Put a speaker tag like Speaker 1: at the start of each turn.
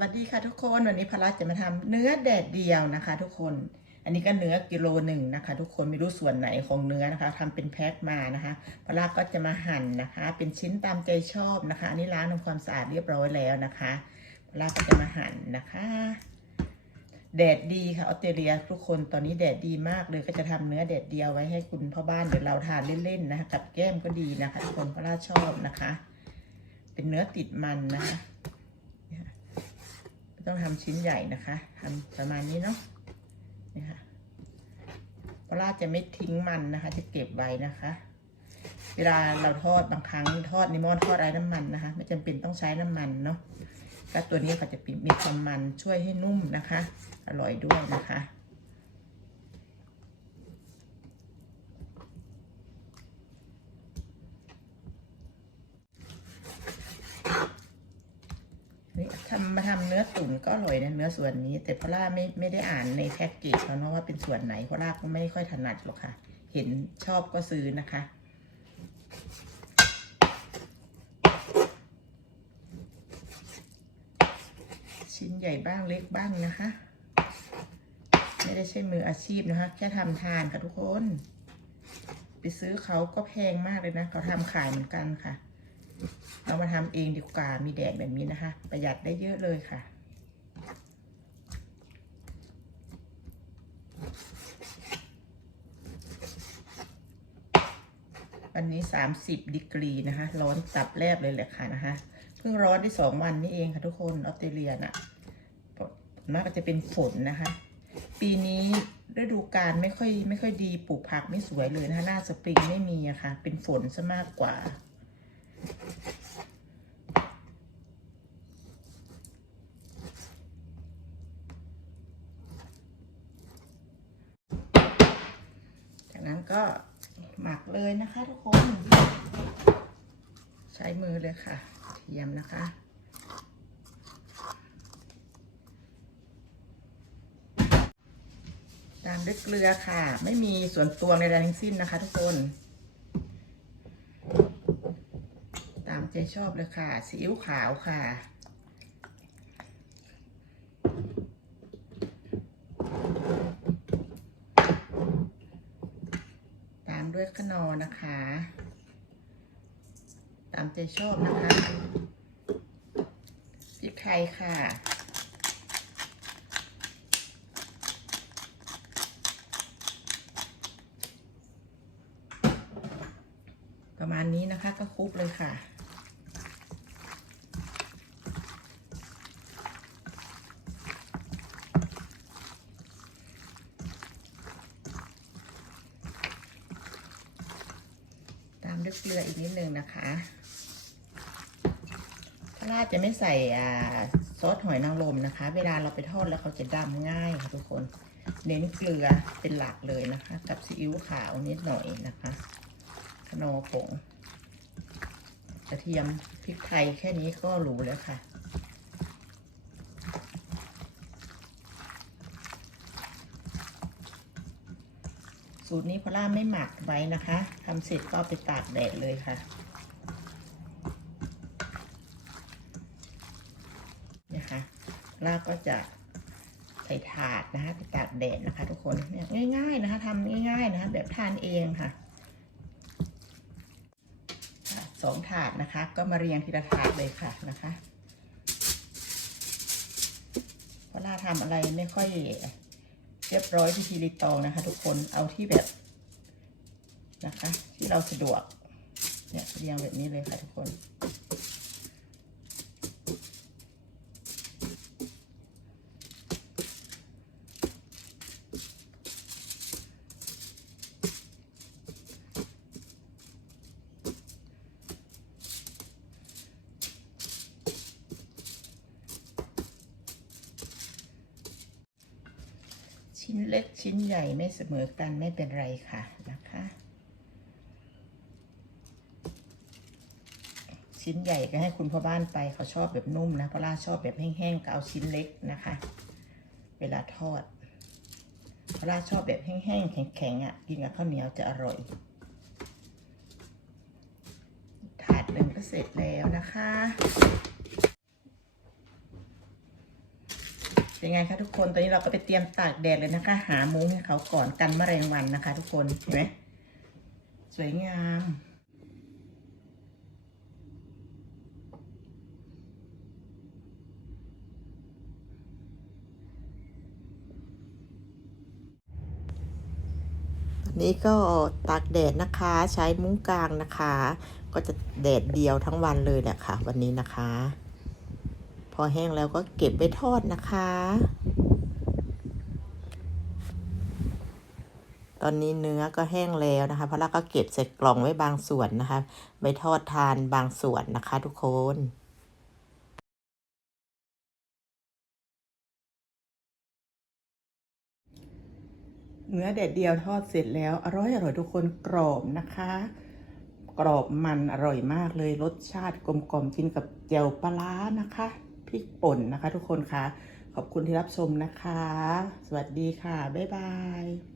Speaker 1: วัสดีค่ะทุกคนวันนี้พลัสจะมาทำเนื้อแดดเดียวนะคะ ทุกคน อันนี้ก็เนื้อกิโลหนึ่งนะคะ ทุกคนไม่รู้ส่วนไหนของเนื้อนะคะทำเป็นแพ็คมานะคะพลัสก็จะมาหั่นนะคะ เป็นชิ้นตามใจชอบนะคะ อันนี้ล้างทำความสะอาดเรียบร้อยแล้วนะคะพลัสก็จะมาหั่นนะคะแดดดีค่ะออสเตรเลียทุกคนตอนนี้แดดดีมากเลยก็จะทำเนื้อแดดเดียวไว้ให้คุณพ่อบ้านเดี๋ยวเราทานเล่นๆนะคะกับแก้มก็ดีนะคะทุกคนพลัสชอบนะคะ เป็นเนื้อติดมันนะคะ ต้องทำชิ้นใหญ่นะคะทำประมาณนี้เนาะนี่ค่ะเพราะเราจะไม่ทิ้งมันนะคะ จะเก็บไว้นะคะ เวลาเราทอดบางครั้งทอดในหม้อทอดไร้น้ำมันนะคะ ไม่จำเป็นต้องใช้น้ำมันเนาะก็ตัวนี้ค่ะจะมีความมันช่วยให้นุ่มนะคะ อร่อยด้วยนะคะ ทำมาทำเนื้อตุ๋นก็อร่อยนะเนื้อส่วนนี้ แต่พอล่าไม่ไม่ได้อ่านในแพ็กเกจเขาเนาะว่าเป็นส่วนไหนพราะล่าก็ไม่ค่อยถนัดหรอกค่ะ เห็นชอบก็ซื้อนะคะชิ้นใหญ่บ้างเล็กบ้างนะคะ ไม่ได้ใช่มืออาชีพนะคะ แค่ทำทานค่ะทุกคน ไปซื้อเขาก็แพงมากเลยนะ เขาทำขายเหมือนกันค่ะ เรามาทำเองดีกว่ามีแดดแบบนี้นะคะ ประหยัดได้เยอะเลยค่ะวันนี้ 30ดีกรีนะคะ ร้อนตับแลบเลยแหละค่ะนะคะ เพิ่งร้อนได้สองวันนี่เองค่ะทุกคนออสเตรเลียน่ะน่าก็จะเป็นฝนนะคะ ปีนี้ฤดูกาลไม่ค่อยไม่ค่อยดีปลูกผักไม่สวยเลยนะคะ หน้าสปริงไม่มีอะค่ะ เป็นฝนซะมากกว่า ก็หมักเลยนะคะทุกคน ใช้มือเลยค่ะเทียมนะคะ ตามด้วยเกลือค่ะ ไม่มีส่วนตวงในใดทั้งสิ้นนะคะ ทุกคน ตามใจชอบเลยค่ะซีอิ๊วขาวค่ะ ตาม ด้วยขนอนะคะ ตามใจชอบนะคะพริกไทยค่ะประมาณนี้นะคะก็คลุกเลยค่ะ ตามด้วยเกลืออีกนิดนึงนะคะถ้าราดจะไม่ใส่อ่าซอสหอยนางรมนะคะ เวลาเราไปทอดแล้วเขาจะดำง่ายค่ะทุกคน เน้นเกลือเป็นหลักเลยนะคะ กับซีอิ๊วขาวนิดหน่อยนะคะขนอผงกระเทียมพริกไทยแค่นี้ก็รู้แล้วค่ะ สูตรนี้พอล่าไม่หมักไว้นะคะทำเสร็จก็ไปตากแดดเลยค่ะนี่ยค่ะล่าก็จะใส่ถาดนะคะไปตากแดดนะคะ ทุกคนเนี่ยง่ายๆนะคะทำง่ายๆนะคะ แบบทานเองค่ะสองถาดนะคะ ก็มาเรียงทีละถาดเลยค่ะนะคะเพราะล่าทำอะไรไม่ค่อย รียบร้อยที่ทีรีตองนะคะ ทุกคนเอาที่แบบนะคะ ที่เราสะดวกเนี่ยเรียงแบบนี้เลยค่ะทุกคน ชิ้นเล็กชิ้นใหญ่ไม่เสมอกันไม่เป็นไรค่ะนะคะ ชิ้นใหญ่ก็ให้คุณพ่อบ้านไปเขาชอบแบบนุ่มนะเพราะล่าชอบแบบแห้งๆก็เอาชิ้นเล็กนะคะ เวลาทอดเพราะล่าชอบแบบแห้งๆแข็งๆอะกินกับข้าวเหนียวจะอร่อย ถาดหนึ่งก็เสร็จแล้วนะคะ เป็นไงคะทุกคนตอนนี้เราก็ไปเตรียมตากแดดเลยนะคะ หามุ้งให้เขาก่อนกันแมลงวันนะคะ ทุกคนเห็นไหมสวยงามอันนี้ก็ตากแดดนะคะใช้มุ้งกลางนะคะ ก็จะแดดเดียวทั้งวันเลยเนี่ยค่ะ วันนี้นะคะ พอแห้งแล้วก็เก็บไว้ทอดนะคะ ตอนนี้เนื้อก็แห้งแล้วนะคะ เพราะเราก็เก็บใส่กล่องไว้บางส่วนนะคะไว้ทอดทานบางส่วนนะคะ ทุกคนเนื้อแดดเดียวทอดเสร็จแล้ว อร่อยอร่อยทุกคนกรอบนะคะ กรอบมันอร่อยมากเลยรสชาติกลมกล่อมกินกับแจ่วปลาร้านะคะ พริกป่นนะคะ ทุกคนคะขอบคุณที่รับชมนะคะ สวัสดีค่ะ บ๊ายบาย